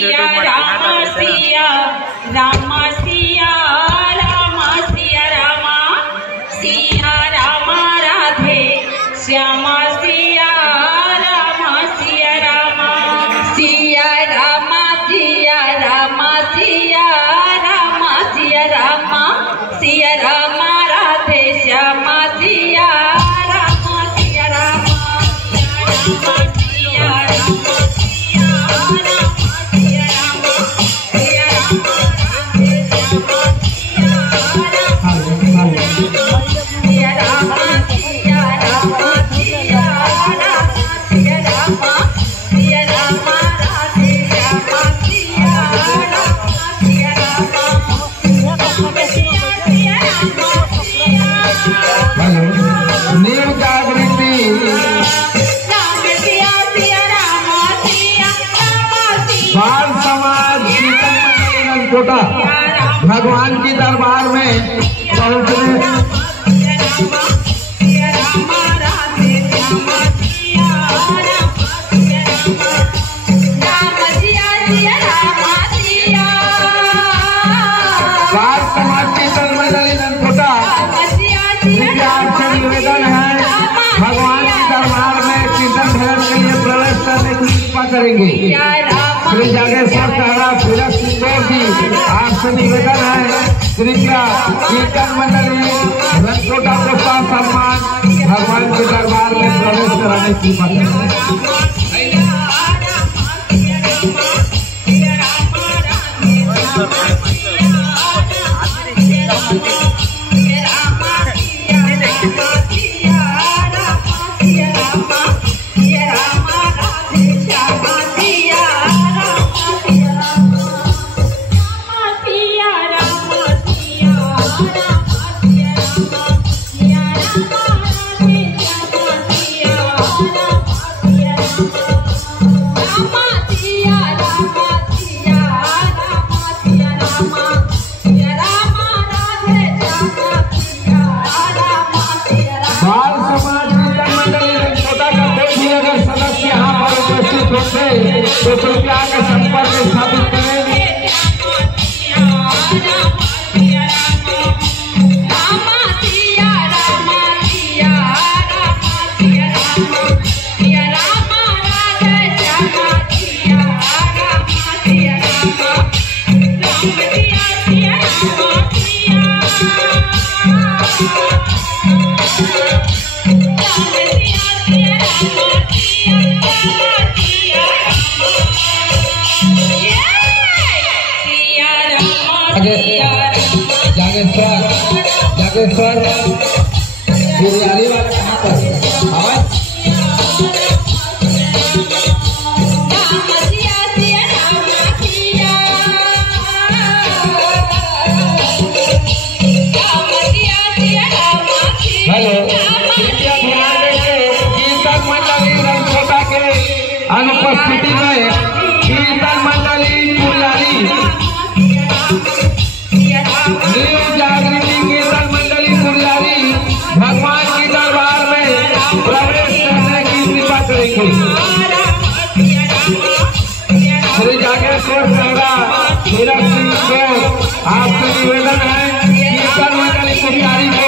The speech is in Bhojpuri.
सिया रामा सिया रामा सिया रामा सिया रामा सिया रामा राधे श्यामा सिया रामा सिया रामा सिया रामा सिया रामा सिया रामा सिया रामा सिया रामा राधे श्यामा सिया रामा सिया रामा सिया रामा सिया रामा सिया रामा सिया रामा राधे श्यामा सिया रामा सिया रामा सिया रामा सिया रामा सिया रामा राधे श्यामा सिया रामा सिया रामा नीम जागृति बाल समाज कोटा भगवान की दरबार में पहुँचने बाल समाज की धर्मदली कोटा निवेदन है भगवान के दरबार में कीर्तन भजन के लिए प्रवेश करने की कृपा करेंगे। श्री जागेश्वर तारा फिरक सिंह जी आपसे निवेदन है कृपया कीर्तन मंडली रनकोटा को सम्मान भगवान के दरबार में प्रवेश कराने की कृपा करेंगे। तो कृपया के संपर्क स्थापित करें। जागेश्वर बिरयानी वाले यहाँ पर हेलो कृपया ध्यान देंगे कीर्तन मंडली रनकोटा के अनुपस्थिति में कीर्तन मंडली पुजारी नीम जागृति कीर्तन मंडली पुजारी भगवान की दरबार में प्रवेश करने की कृपा करेंगे। श्री जागेश्वर तारा फिरक सिंह को आपसे निवेदन है कीर्तन मंडली पुजारी को